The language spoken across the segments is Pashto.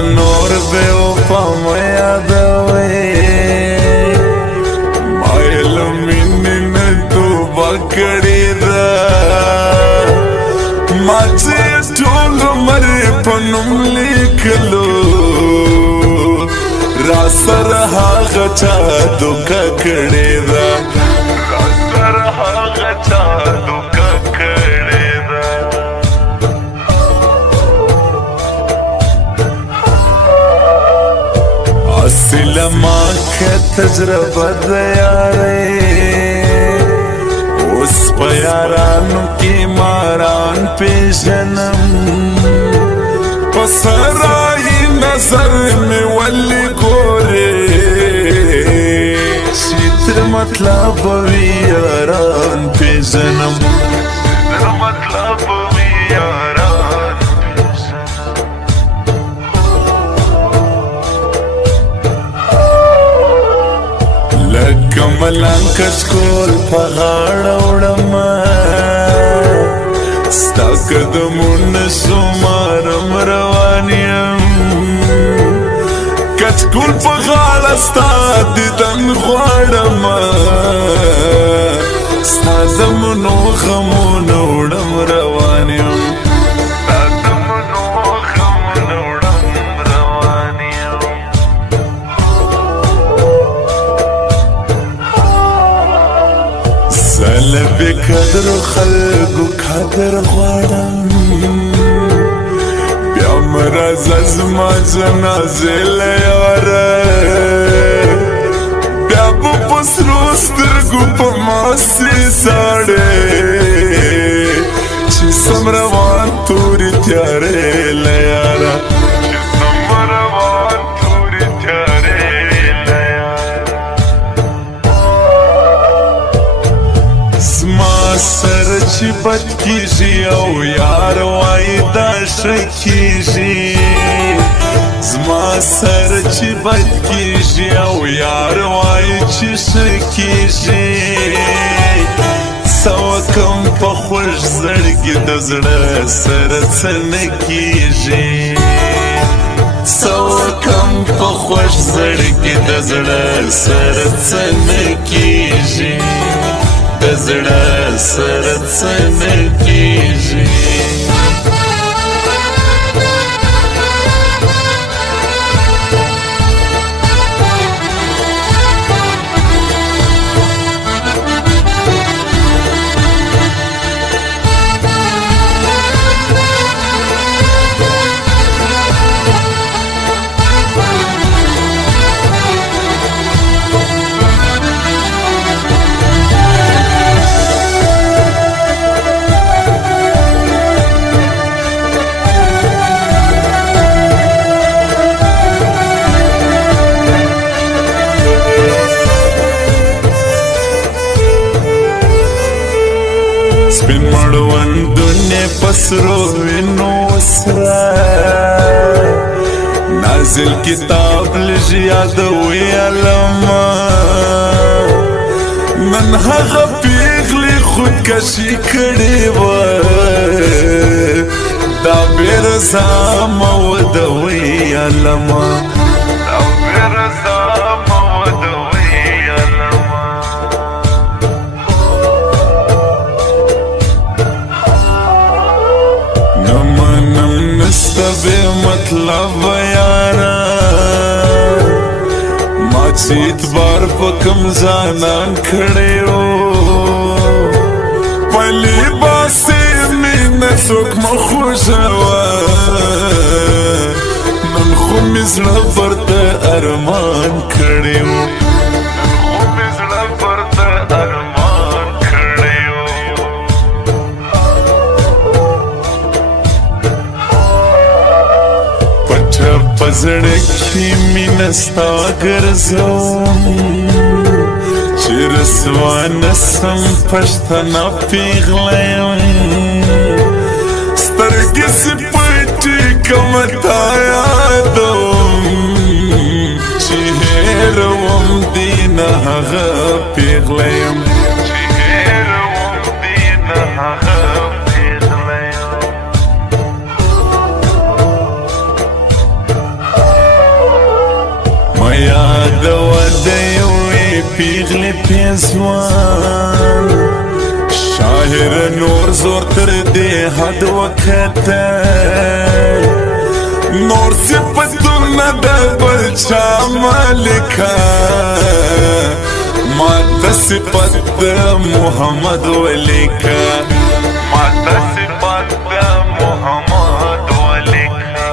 نور بے وفا ما یادوي مایل مینې نه توبه کړې ده ما چې ټول عمر په نوم لیکلو را سره هغه چا دوکه کړې ده را سره هغه چا دوکه کړې ده اصل ما که تجربه ده یارې اوس په یارانو کې ماران پیژنم په سرای نظر مې ولې ګورې چې تر مطلب وي یاران پیژنم تر مطلب وي یاران پیژنم لکه ملنګ کچکول په غاړه وړم ستا قدمونه شمارم روان یم کچکول په غاړه ستا دیدن غواړم ستا دمنو غمونه وړم روان یم ستا دمنو غمونه وړم روان یم زل بې قدرو خلکو قدر غواړم بیا مرزه زما جنازې له یاره بیا به په سرو سترګو په ماسې ساړې چې سم روان تورې تیارې له یاره سر چې بد کیږي او یار وای دا ښه کیږي زما سر چې بد کیږي او یار وای چې ښه کیږي څه وکم په خوږ زړګي د زړه سره څه نه کیږي څه وکم په خوږ زړګي د زړه سره څه نه کیږي د زړه سره څه نه کیږي سپین مړوندونه پسرو وینو سره نازل کتاب لږ یادوي علما نن هغه پیغلې خودکشي کړې وه دا بې رضا مه ودوي علما دا بې رضا مه ودوي علما نستا بے مطلب یارا ما چی اتبار پا کم زانان کھڑے ہو پلی باسی مین سوک مخوشوا نن خو مزڑا برد ارمان کھڑے ہو پزړه کې مینه ستا ګرځوم چې رسوا نسم پښتنه پیغله یم سترګې سې پټې کوم تا یادوم چې هېروم دې نه هغه پیغله یم ودیوی پیغلی پیزوان شاهر نور زور تر دی حد وکتا نور صفتنا دا بلچا مالکا ماتا صفت محمد ولیکا ماتا صفت محمد ولیکا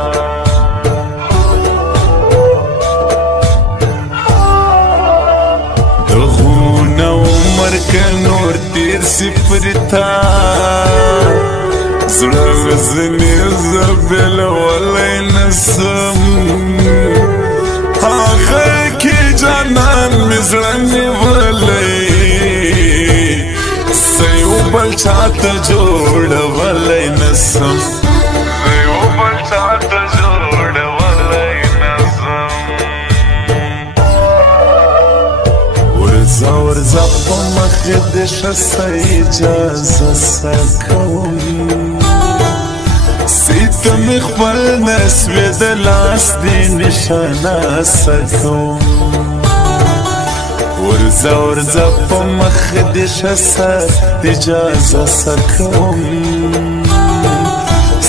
دغون عمر کا نور تیر صفرتا زړه وزنی زبل ولی نسم هغه کی جانان مزړنی ولی سیو بل چاته جوړ ولی نسم سیو بل چاته جوړ ولی نسم ورزا ورزا په مخ د شسه اجازه سکوم سیتم خپل نسوی د لاس دی نشانه سکوم ورزا ورزا په مخ د شسه اجازه سکوم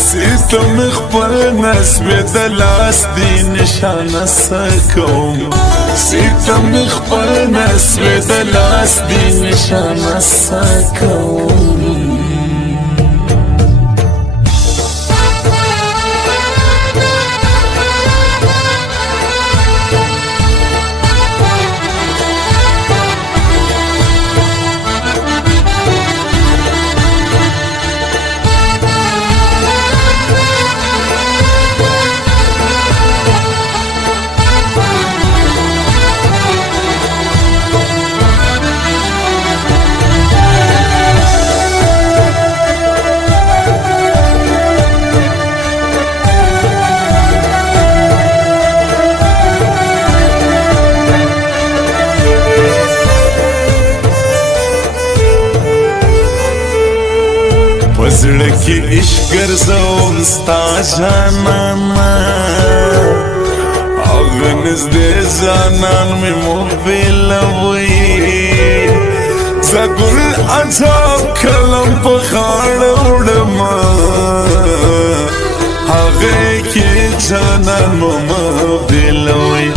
سیتم خپل نسوی د لاس دی نشانه سکوم سیتم خپل نسوی د لاس دی نشانه سکوم زړه کې عشق ګرځوم ستا جانانا هغه نږدې ځانان مې موبیلوي زه ګل عجب کلم په غاړه وړمه هغه کې جانان مو موبیلوي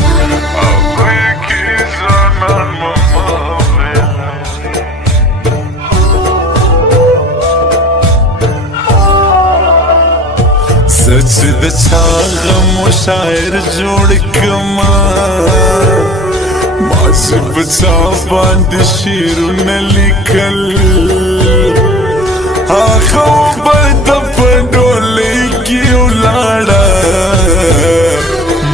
سچ د چا غم و شاعر جوړ کما ما چې په چا باندې شعرونه لیکل هغه به د په ډولۍ کې ولاړه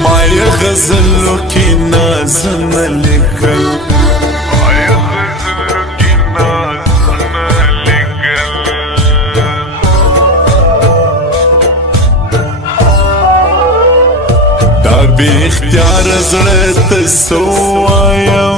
ما یې غزلو کې نازونه لیکل بی اختیار زړه ته سو وایم